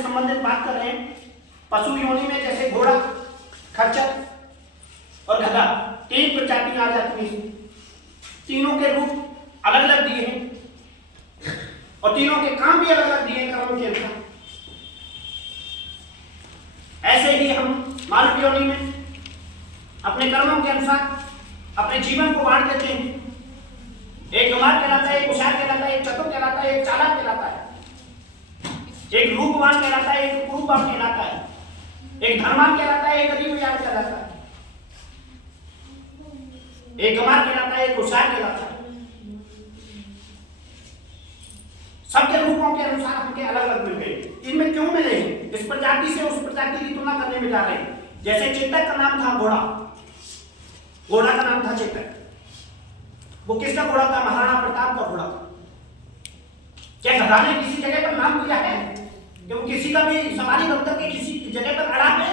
से संबंधित बात कर रहे हैं। पशु योनि में जैसे घोड़ा, खच्चर और गधा, 3 प्रजातियां आ जाती हैं। तीनों के रूप अलग अलग दिए हैं और तीनों के काम भी अलग अलग दिए हैं कर्मों के अनुसार। ऐसे ही हम मानव योनि में अपने कर्मों के अनुसार अपने जीवन को बांट देते हैं। एक गंवार कहलाता है, एक होशियार कहलाता है, एक चतुर कहलाता है, एक चालाक कहलाता है, एक रूपवान कहलाता है, एक कुरूपवान कहलाता है, एक धनवान कहलाता है, एक गरीब कहलाता है, एक गंवार कहलाता है, एक होशियार कहलाता है। सबके रूपों के अनुसार हमके अलग अलग मिल गए। इनमें क्यों मिले हैं? इस प्रजाति से उस प्रजाति की तुलना करने में जा रहे हैं। जैसे चेतक का नाम था घोड़ा, घोड़ा का नाम था चेतक। वो किसका घोड़ा था? महाराणा प्रताप का घोड़ा था। क्या गधा ने किसी जगह पर नाम लिया है कि वो किसी का भी सवारी दफ्तर के किसी जगह पर अड़ा है?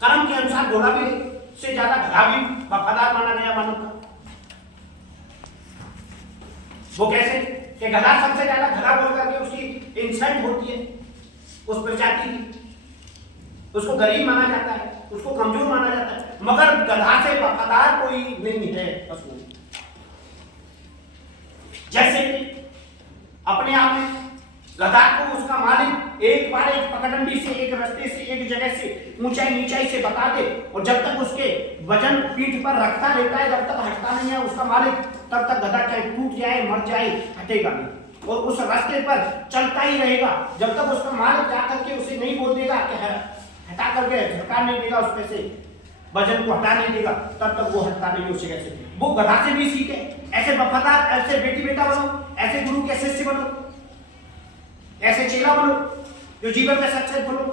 कर्म के अनुसार घोड़ा भी से ज्यादा गधा भी वफादार माना गया मानव का। वो कैसे कि गधा सबसे ज्यादा गधा बोल करके उसकी इंसल्ट होती है उस प्रजाति की, उसको गरीब माना जाता है, उसको कमजोर माना जाता है। मगर गधा से वफादार कोई नहीं है पशु। जैसे कि अपने आप में गधा को उसका मालिक एक बार एक पगडंडी से, एक रास्ते से, एक जगह से ऊंचाई नीचाई से बता दे और जब तक उसके वजन पीठ पर रखता रहता है, जब तक हटता नहीं है उसका मालिक, तब तक गधा चाहे टूट जाए, मर जाए, हटेगा नहीं और उस रास्ते पर चलता ही रहेगा जब तक उसका मालिक जाकर के उसे नहीं बोल देगा कि हटा करके झटका नहीं देगा, उसमें से वजन को हटा नहीं देगा, तब तक वो हटता नहीं उसे। कैसे वो गधा से भी सीखे, ऐसे वफादार, ऐसे बेटी बेटा बनो, ऐसे गुरु के शिष्य बनो, ऐसे चेला बनो जो जीवन में सक्सेस बनो,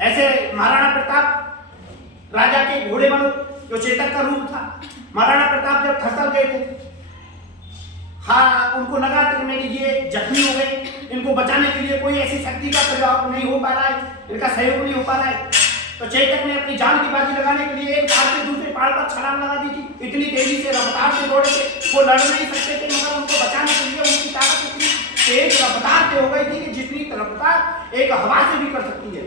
ऐसे महाराणा प्रताप राजा के घोड़े बनो जो चेतक का रूप था। महाराणा प्रताप जब खसल गए थे, हाँ उनको लगा कि मेरी ये जख्मी हो गए, इनको बचाने के लिए कोई ऐसी शक्ति का प्रयोग नहीं हो पा रहा है, इनका सहयोग नहीं हो पा रहा है, तो चेतक ने अपनी जान की बाजी लगाने के लिए एक पहाड़ से दूसरे पहाड़ पर छलांग लगा दी थी। इतनी तेजी से रफ्तार से दौड़े थे, वो लड़ नहीं सकते थे, मगर उनको बचाने के लिए उनकी ताकत इतनी तेज रफ्तार से हो गई थी कि जितनी रफ्तार एक हवा से भी कर सकती है,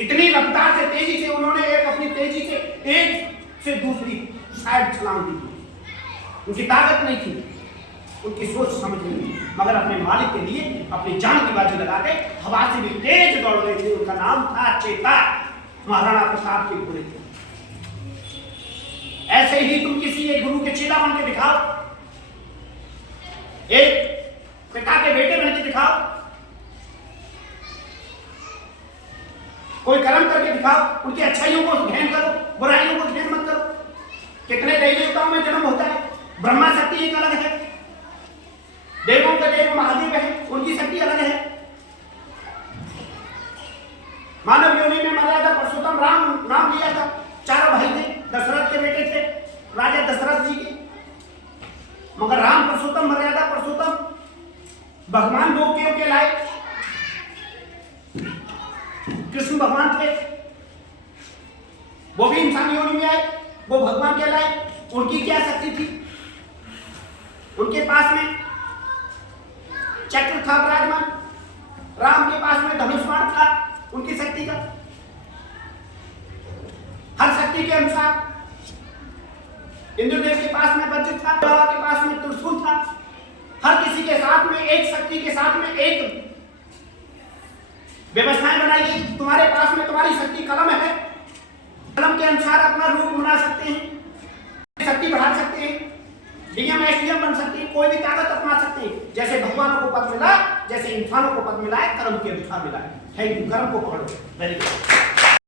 इतनी रफ्तार से तेजी से उन्होंने एक अपनी तेजी से एक से दूसरी साइड छलांग दी थी। उनकी ताकत नहीं थी, उनकी सोच समझ नहीं थी, मगर अपने मालिक के लिए अपनी जान की बाजी लगा के हवा से भी तेज दौड़ गए थे। उनका नाम था चेतक, महाराणा प्रताप के घोड़े थे। ऐसे ही तुम किसी एक गुरु के चेला बन के दिखाओ, एक पिता के बेटे बन के दिखाओ, कोई कर्म करके दिखाओ, उनकी अच्छाइयों को ध्यान करो, बुराइयों को ध्यान मत करो। कितने देवी देवताओं में जन्म होता है, ब्रह्मा शक्ति एक अलग है, देवों का देव महादेव है, उनकी शक्ति अलग है। मानव योनि में मर्यादा पुरुषोत्तम राम नाम लिया था। चारों भाई थे, दशरथ के बेटे थे, राजा दशरथ जी के, मगर राम पुरुषोत्तम, मर्यादा पुरुषोत्तम भगवान दो के लाए, कृष्ण भगवान थे, वो भी इंसान योनि में आए, वो भगवान कहलाए। उनकी क्या शक्ति थी? उनके पास में चक्र था विराजमान, राम के पास में धनुष बाण था, उनकी शक्ति का हर शक्ति के अनुसार। इंद्रदेव के पास में वज्र था, बाबा के पास में त्रिशूल था। हर किसी के साथ में एक शक्ति के साथ में एक व्यवस्थाएं बनाई गई। तुम्हारे पास में तुम्हारी शक्ति कलम है, कलम के अनुसार अपना रूप बना सकते हैं, शक्ति बढ़ा सकते हैं, डीएम एसडीएम बन सकते हैं, कोई भी ताकत अपना सकते हैं। जैसे भगवानों को पद मिला, जैसे इंसानों को पद मिला है, कर्म के अनुसार मिला है। कर्म को पकड़ो। Very good.